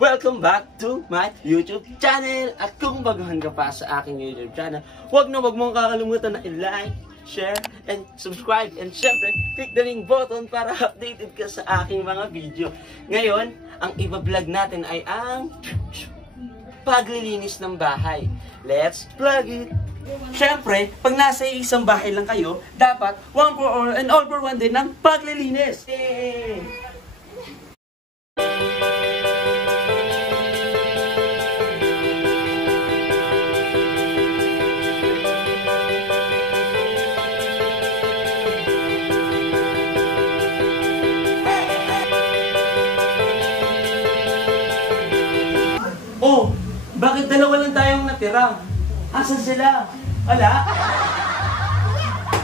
Welcome back to my YouTube channel. At kung baguhan ka pa sa aking YouTube channel, huwag mong kakalimutan na i-like, share, and subscribe. And syempre, click the link button para updated ka sa aking mga video. Ngayon, ang iba-vlog natin ay ang paglilinis ng bahay. Let's vlog it! Syempre, pag nasa isang bahay lang kayo, dapat one for all and all for one din ng paglilinis. Yay! Oh, bakit dalawa lang tayong natira? Asan sila? Wala?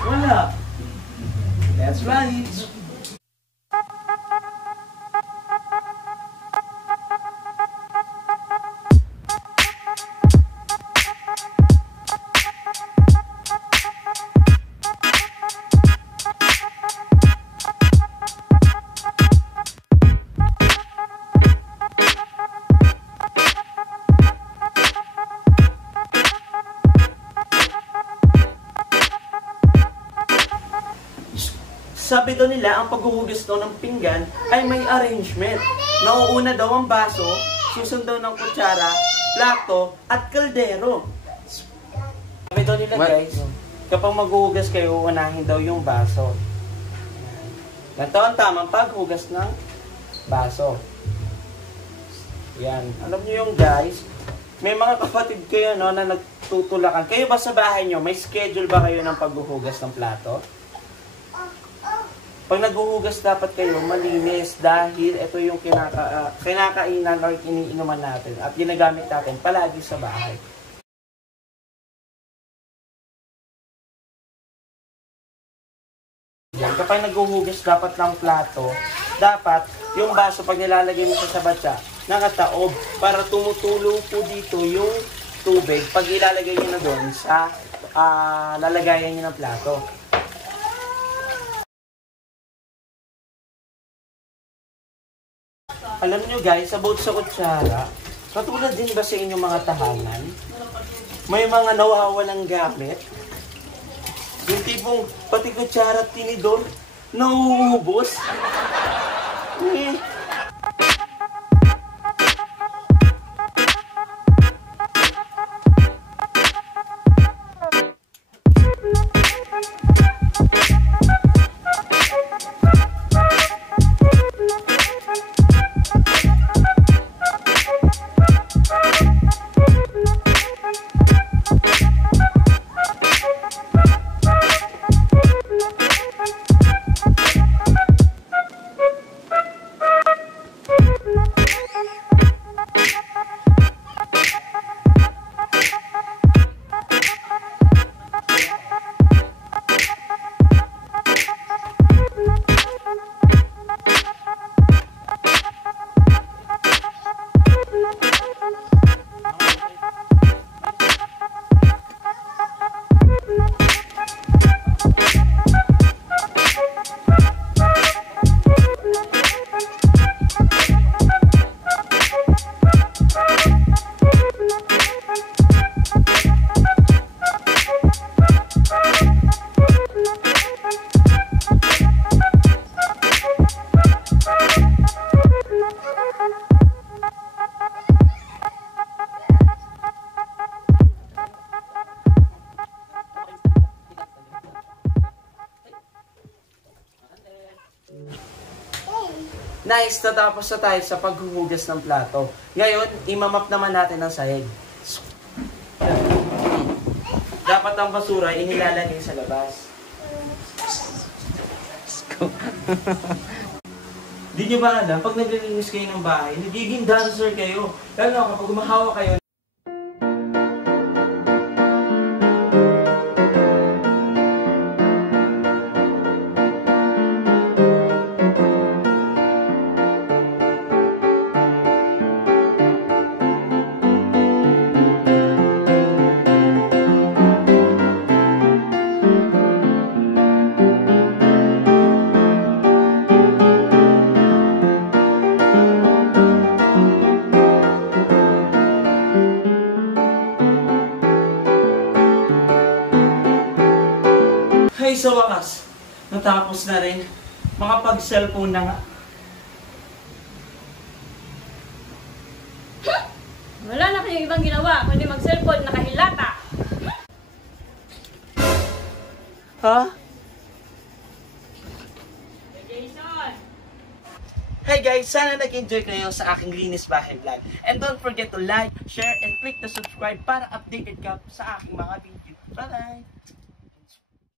Wala. That's right. Sabi daw nila, ang paghuhugas daw ng pinggan ay may arrangement. Nauuna daw ang baso, susunod ng kutsara, plato, at kaldero. Sabi daw nila guys, kapag maghuhugas kayo, unahin daw yung baso. Ganito ang tamang paghugas ng baso. Yan. Alam niyo yung guys, may mga kapatid kayo no, na nagtutulakan. Kayo ba sa bahay nyo, may schedule ba kayo ng paghuhugas ng plato? Pag naghuhugas dapat kayo malinis dahil ito yung kinakainan o iniinuman natin at ginagamit natin palagi sa bahay. Yan. Kapag naghuhugas dapat ng plato, dapat yung baso pag nilalagay mo sa batya, nakataob para tumutulo po dito yung tubig pag ilalagay nyo na doon sa lalagayan nyo ng plato. Alam nyo guys, about sa kutsara, katulad din ba sa inyong mga tahanan, may mga nawawalang gamit? Yung tipong pati kutsara at tinidor, nauubos? Nice, natapos na tayo sa paghuhugas ng plato. Ngayon, imamap naman natin ang sahig. Dapat ang basura inilalagay sa labas. Di nyo ba alam, pag naglilinis kayo ng bahay, nagiging dancer kayo. Lalo kapag umahawa kayo, sa wakas, natapos na rin. Makapag-cellphone na nga. Wala na kayong ibang ginawa, kundi mag-cellphone, nakahilata. Ha? Jason! Hey guys, sana nag-enjoy kayo sa aking Linis Bahay Vlog. And don't forget to like, share, and click the subscribe para updated ka sa aking mga video. Bye-bye!